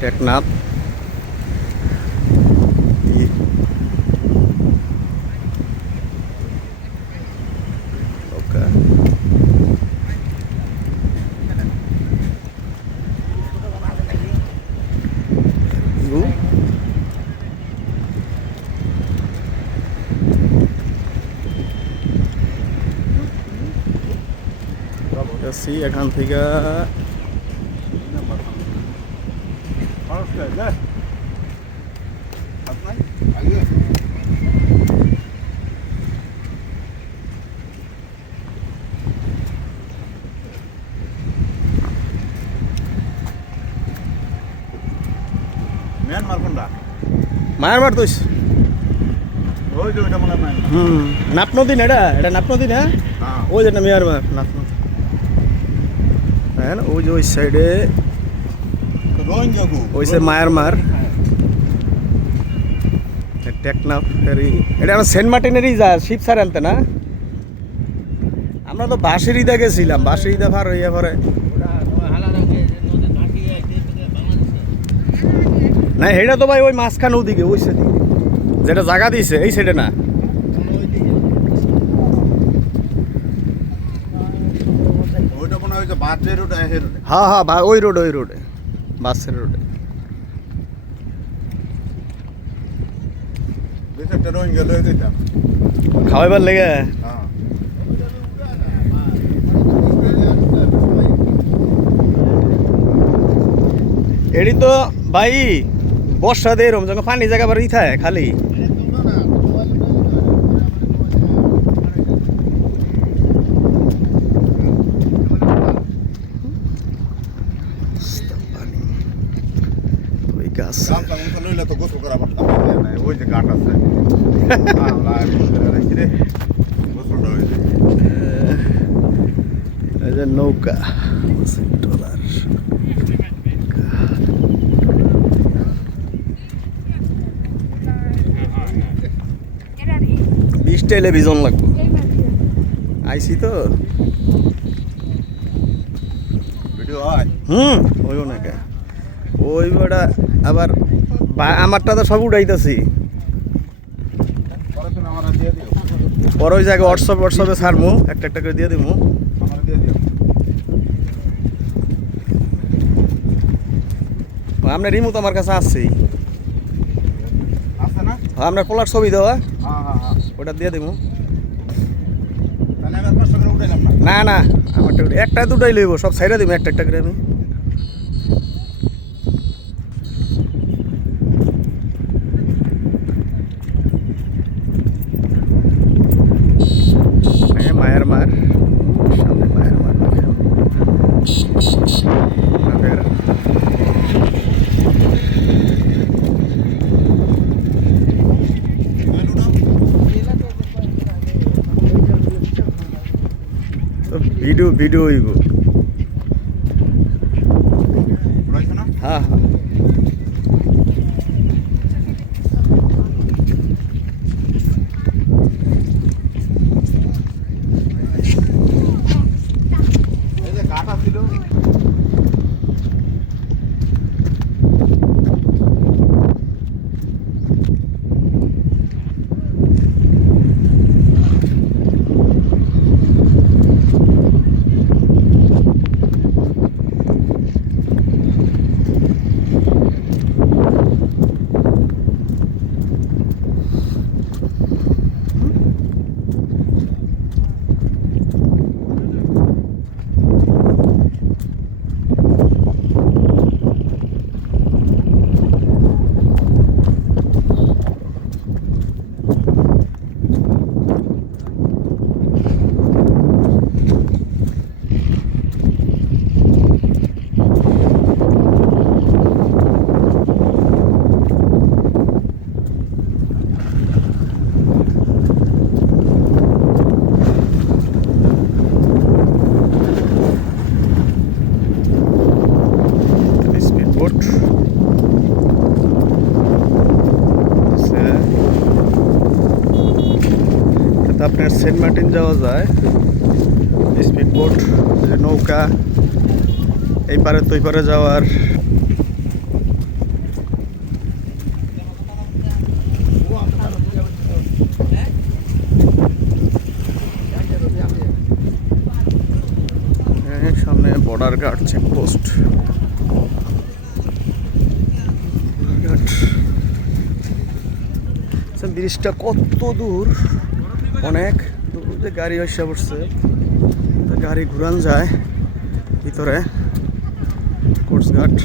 টেকনাফ নৌকা এখান থেকে মায়ারমার তো নাপ নদী না এটা নাপ নদী না ওই যেটা মিয়ারমার নাপ নদী হ্যাঁ ওই যে ওই সাইডে ওই সে মায়ারমার টেকনাফ ফেরি এটা আমরা সেন্ট মার্টিনেরই যা শিপ সার আনতে না আমরা তো বাঁশেরিদা গেছিলাম বাঁশেরিদা ভার হইয়া পরে না এটা তো ভাই ওই মাঝখানে ওদিকে ওই সাইডে যেটা জায়গা দিয়েছে এই সাইডে না হ্যাঁ হ্যাঁ ওই রোডে বাসের রোডে খাওয়াইবার লেগে এটি তো ভাই বর্ষা দিয়ে এরম যখন পানি জায়গা বার থাকে খালি নৌকা ডলার টেলিভিশন লাগবে আইসি তো ওই না ওই বেটা আবার আমারটা তো সব উঠাইতেছি পরে ওই জায়গায় হোয়াটসঅ্যাপে ছাড়মু একটা একটা করে দিয়ে দিবো আপনার রিমু তো আমার কাছে আসছেই আপনার পোলার ছবি দেওয়া ওটা দিয়ে দিব না না আমার একটা দুটাই লইব সব সাইডে দিব একটা একটা করে আমি মায়ারমার সামনে মায়ারমার ভিডিও হইব হ্যাঁ হ্যাঁ আপনার সেন্ট মার্টিন যাওয়া যায় স্পিড বোট নৌকা এই পারে তো ওই পারে যাওয়ার সামনে বর্ডার গার্ড চেকপোস্ট। ব্রিজটা কত দূর, অনেক দূর যে গাড়ি এসে পড়ছে, গাড়ি ঘুরান যায় ভিতরে। কোস্টগার্ড